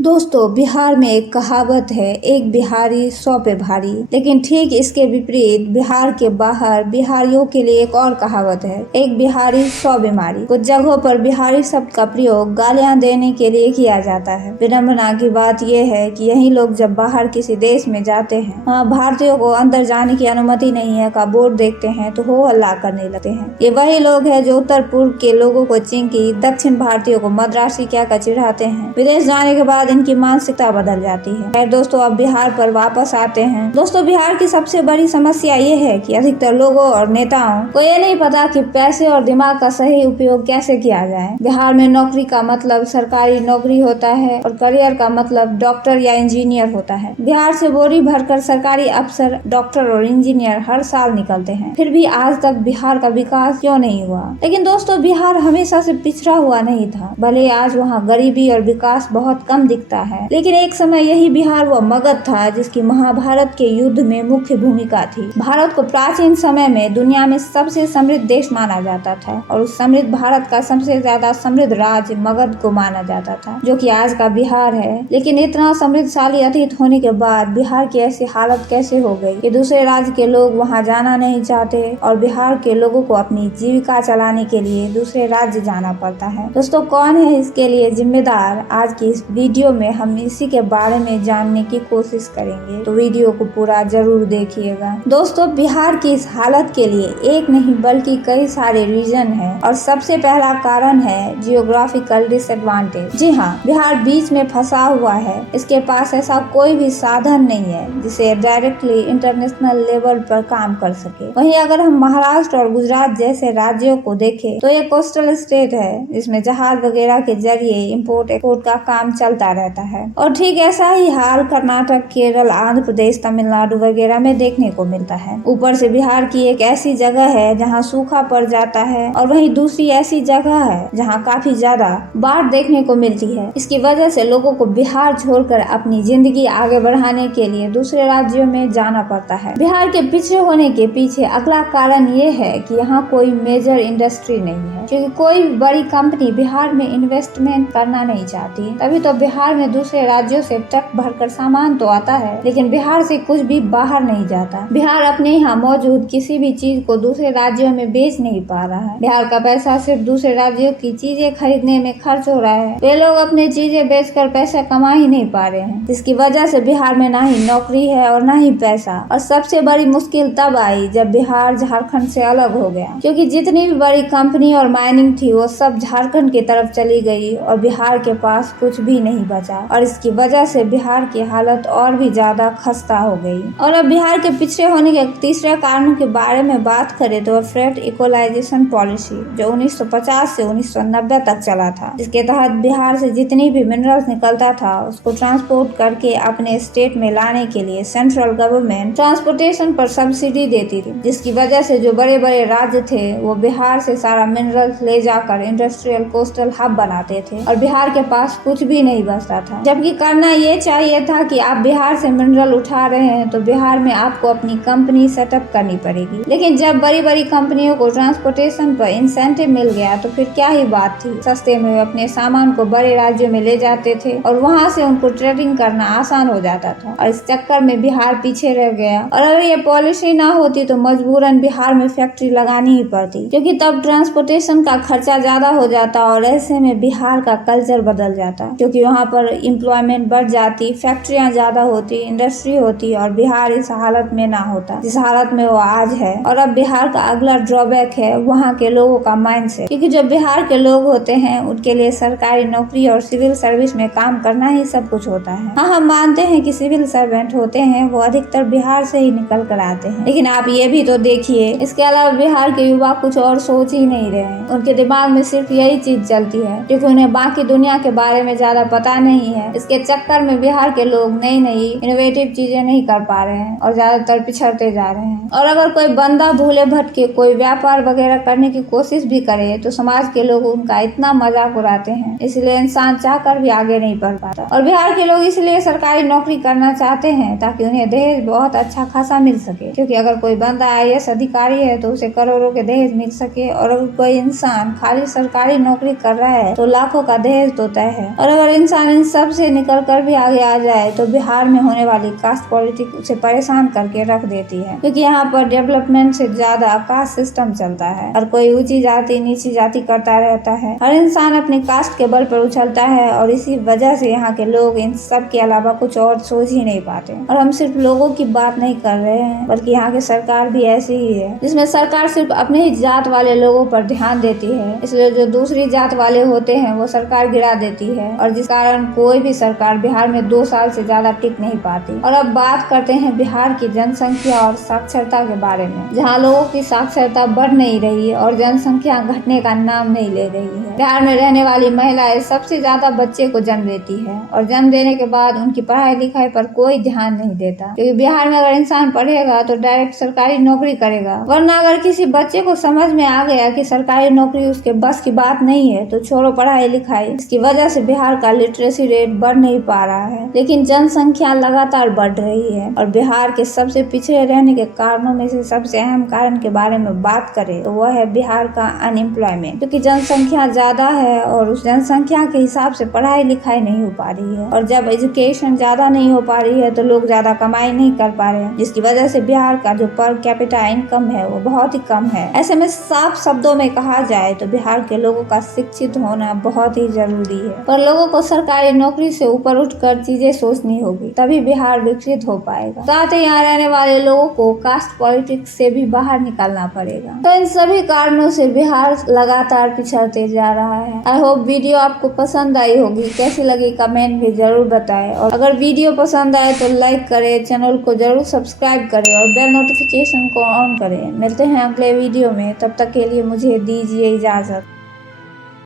दोस्तों, बिहार में एक कहावत है, एक बिहारी 100 पे भारी। लेकिन ठीक इसके विपरीत बिहार के बाहर बिहारियों के लिए एक और कहावत है, एक बिहारी 100 बीमारी। कुछ जगहों पर बिहारी शब्द का प्रयोग गालियां देने के लिए किया जाता है। विडंबना की बात यह है कि यही लोग जब बाहर किसी देश में जाते हैं, वहाँ भारतीयों को अंदर जाने की अनुमति नहीं है का बोर्ड देखते हैं तो हो हल्ला करने लगते हैं। ये वही लोग हैं जो उत्तर पूर्व के लोगों को चिंकी, दक्षिण भारतीयों को मद्रासी क्या कर चिढ़ाते हैं। विदेश जाने के बाद इनकी मानसिकता बदल जाती है। खैर दोस्तों, अब बिहार पर वापस आते हैं। दोस्तों, बिहार की सबसे बड़ी समस्या ये है कि अधिकतर लोगों और नेताओं को ये नहीं पता कि पैसे और दिमाग का सही उपयोग कैसे किया जाए। बिहार में नौकरी का मतलब सरकारी नौकरी होता है और करियर का मतलब डॉक्टर या इंजीनियर होता है। बिहार से बोरी भरकर सरकारी अफसर, डॉक्टर और इंजीनियर हर साल निकलते हैं। फिर भी आज तक बिहार का विकास क्यों नहीं हुआ? लेकिन दोस्तों, बिहार हमेशा से पिछड़ा हुआ नहीं था। भले आज वहाँ गरीबी और विकास बहुत कम दिखता है, लेकिन एक समय यही बिहार वो मगध था जिसकी महाभारत के युद्ध में मुख्य भूमिका थी। भारत को प्राचीन समय में दुनिया में सबसे समृद्ध देश माना जाता था और उस समृद्ध भारत का सबसे ज्यादा समृद्ध राज्य मगध को माना जाता था, जो कि आज का बिहार है। लेकिन इतना समृद्धशाली अतीत होने के बाद बिहार की ऐसी हालत कैसे हो गई कि दूसरे राज्य के लोग वहाँ जाना नहीं चाहते और बिहार के लोगों को अपनी जीविका चलाने के लिए दूसरे राज्य जाना पड़ता है। दोस्तों, कौन है इसके लिए जिम्मेदार? आज की इस वीडियो में हम इसी के बारे में जानने की कोशिश करेंगे, तो वीडियो को पूरा जरूर देखिएगा। दोस्तों, बिहार की इस हालत के लिए एक नहीं बल्कि कई सारे रीजन हैं और सबसे पहला कारण है जियोग्राफिकल डिसएडवांटेज। जी हाँ, बिहार बीच में फंसा हुआ है। इसके पास ऐसा कोई भी साधन नहीं है जिसे डायरेक्टली इंटरनेशनल लेवल पर काम कर सके। वहीं अगर हम महाराष्ट्र और गुजरात जैसे राज्यों को देखें तो ये कोस्टल स्टेट है जिसमें जहाज वगैरह के जरिए इम्पोर्ट एक्सपोर्ट का काम चलता रहता है। और ठीक ऐसा ही हाल कर्नाटक, केरल, आंध्र प्रदेश, तमिलनाडु वगैरह में देखने को मिलता है। ऊपर से बिहार की एक ऐसी जगह है जहाँ सूखा पड़ जाता है और वहीं दूसरी ऐसी जगह है जहाँ काफी ज्यादा बाढ़ देखने को मिलती है। इसकी वजह से लोगों को बिहार छोड़कर अपनी जिंदगी आगे बढ़ाने के लिए दूसरे राज्यों में जाना पड़ता है। बिहार के पिछड़े होने के पीछे अगला कारण ये है कि यहाँ कोई मेजर इंडस्ट्री नहीं है, क्योंकि कोई बड़ी कंपनी बिहार में इन्वेस्टमेंट करना नहीं चाहती। तभी तो बिहार में दूसरे राज्यों से ट्रक भरकर सामान तो आता है, लेकिन बिहार से कुछ भी बाहर नहीं जाता। बिहार अपने यहाँ मौजूद किसी भी चीज को दूसरे राज्यों में बेच नहीं पा रहा है। बिहार का पैसा सिर्फ दूसरे राज्यों की चीजें खरीदने में खर्च हो रहा है। वे लोग अपनी चीजें बेचकर पैसा कमा ही नहीं पा रहे हैं, जिसकी वजह से बिहार में ना ही नौकरी है और ना ही पैसा। और सबसे बड़ी मुश्किल तब आई जब बिहार झारखंड से अलग हो गया, क्योंकि जितनी भी बड़ी कंपनी और माइनिंग थी वो सब झारखंड की तरफ चली गई और बिहार के पास कुछ भी नहीं बचा। और इसकी वजह से बिहार की हालत और भी ज्यादा खस्ता हो गई। और अब बिहार के पिछड़े होने के तीसरे कारणों के बारे में बात करें तो फ्रेट इक्वलाइजेशन पॉलिसी, जो 1950 से 1990 तक चला था, जिसके तहत बिहार से जितनी भी मिनरल्स निकलता था उसको ट्रांसपोर्ट करके अपने स्टेट में लाने के लिए सेंट्रल गवर्नमेंट ट्रांसपोर्टेशन पर सब्सिडी देती थी, जिसकी वजह से जो बड़े बड़े राज्य थे वो बिहार से सारा मिनरल्स ले जाकर इंडस्ट्रियल कोस्टल हब बनाते थे और बिहार के पास कुछ भी नहीं बचता था। जबकि करना ये चाहिए था कि आप बिहार से मिनरल उठा रहे हैं तो बिहार में आपको अपनी कंपनी सेटअप करनी पड़ेगी। लेकिन जब बड़ी बड़ी कंपनियों को ट्रांसपोर्टेशन पर इंसेंटिव मिल गया तो फिर क्या ही बात थी। सस्ते में अपने सामान को बड़े राज्यों में ले जाते थे और वहाँ से उनको ट्रेडिंग करना आसान हो जाता था और इस चक्कर में बिहार पीछे रह गया। और अगर ये पॉलिसी ना होती तो मजबूरन बिहार में फैक्ट्री लगानी ही पड़ती, क्योंकि तब ट्रांसपोर्टेशन का खर्चा ज्यादा हो जाता और ऐसे में बिहार का कल्चर बदल जाता, क्योंकि वहाँ पर एम्प्लॉयमेंट बढ़ जाती, फैक्ट्रियाँ ज्यादा होती, इंडस्ट्री होती और बिहार इस हालत में ना होता जिस हालत में वो आज है। और अब बिहार का अगला ड्रॉबैक है वहाँ के लोगों का माइंडसेट, क्योंकि जो बिहार के लोग होते हैं उनके लिए सरकारी नौकरी और सिविल सर्विस में काम करना ही सब कुछ होता है। हाँ, हम मानते हैं कि सिविल सर्वेंट होते हैं वो अधिकतर बिहार से ही निकल कर आते हैं, लेकिन आप ये भी तो देखिए, इसके अलावा बिहार के युवा कुछ और सोच ही नहीं रहे हैं। उनके दिमाग में सिर्फ यही चीज चलती है, क्योंकि उन्हें बाकी दुनिया के बारे में ज्यादा पता नहीं है। इसके चक्कर में बिहार के लोग नई नई इनोवेटिव चीजें नहीं कर पा रहे हैं और ज्यादातर पिछड़ते जा रहे हैं। और अगर कोई बंदा भूले भटके कोई व्यापार वगैरह करने की कोशिश भी करे तो समाज के लोग उनका इतना मजाक उड़ाते हैं, इसलिए इंसान चाहकर भी आगे नहीं बढ़ पाता। और बिहार के लोग इसलिए सरकारी नौकरी करना चाहते हैं ताकि उन्हें दहेज बहुत अच्छा खासा मिल सके, क्योंकि अगर कोई बंदा IAS अधिकारी है तो उसे करोड़ों के दहेज मिल सके और अगर कोई इंसान खाली सरकारी नौकरी कर रहा है तो लाखों का दहेज तो तय है। और अगर इंसान इन सब से निकल कर भी आगे आ जाए तो बिहार में होने वाली कास्ट पॉलिटिक्स उसे परेशान करके रख देती है, क्योंकि यहाँ पर डेवलपमेंट से ज्यादा कास्ट सिस्टम चलता है और कोई ऊंची जाति नीची जाति करता रहता है। हर इंसान अपनी कास्ट के बल पर उछलता है और इसी वजह से यहाँ के लोग इन सब के अलावा कुछ और सोच ही नहीं पाते। और हम सिर्फ लोगों की बात नहीं कर रहे हैं, बल्कि यहाँ की सरकार भी ऐसी ही है, जिसमें सरकार सिर्फ अपने ही जात वाले लोगों पर ध्यान देती है, इसलिए जो दूसरी जात वाले होते हैं वो सरकार गिरा देती है और जिस कारण कोई भी सरकार बिहार में 2 साल से ज्यादा टिक नहीं पाती। और अब बात करते हैं बिहार की जनसंख्या और साक्षरता के बारे में, जहाँ लोगों की साक्षरता बढ़ नहीं रही और जनसंख्या घटने का नाम नहीं ले रही है। बिहार में रहने वाली महिलाएं सबसे ज्यादा बच्चे को जन्म देती है और जन्म देने के बाद उनकी पढ़ाई लिखाई पर कोई ध्यान नहीं देता, क्योंकि बिहार में अगर इंसान पढ़ेगा तो डायरेक्ट सरकारी नौकरी करेगा, वरना अगर किसी बच्चे को समझ में आ गया कि सरकारी नौकरी उसके बस की बात नहीं है तो छोड़ो पढ़ाई लिखाई। इसकी वजह से बिहार का लिटरेसी रेट बढ़ नहीं पा रहा है, लेकिन जनसंख्या लगातार बढ़ रही है। और बिहार के सबसे पिछड़े रहने के कारणों में से सबसे अहम कारण के बारे में बात करें तो वह है बिहार का अनएम्प्लॉयमेंट, क्योंकि जनसंख्या ज्यादा है और उस जनसंख्या के हिसाब से पढ़ाई लिखाई नहीं हो पा रही है, और जब एजुकेशन ज्यादा नहीं हो पा रही है तो लोग ज्यादा कमाई नहीं कर पा रहे हैं, जिसकी वजह से बिहार का जो पर कैपिटा इनकम है वो बहुत ही कम है। ऐसे में साफ शब्दों में कहा जाए तो बिहार के लोगों का शिक्षित होना बहुत ही जरूरी है, पर लोगों को सरकारी नौकरी से ऊपर उठकर चीजें सोचनी होगी, तभी बिहार विकसित हो पाएगा। साथ ही यहाँ रहने वाले लोगों को कास्ट पॉलिटिक्स से भी बाहर निकालना पड़ेगा। तो इन सभी कारणों से बिहार लगातार पिछड़ते जा रहा है। आई होप वीडियो आपको पसंद आई होगी, कैसी लगी कमेंट में जरूर बताएं, और अगर वीडियो पसंद आए तो लाइक करें, चैनल को जरूर सब्सक्राइब करें और बेल नोटिफिकेशन को ऑन करें। मिलते हैं अगले वीडियो में, तब तक के लिए मुझे दीजिए इजाजत।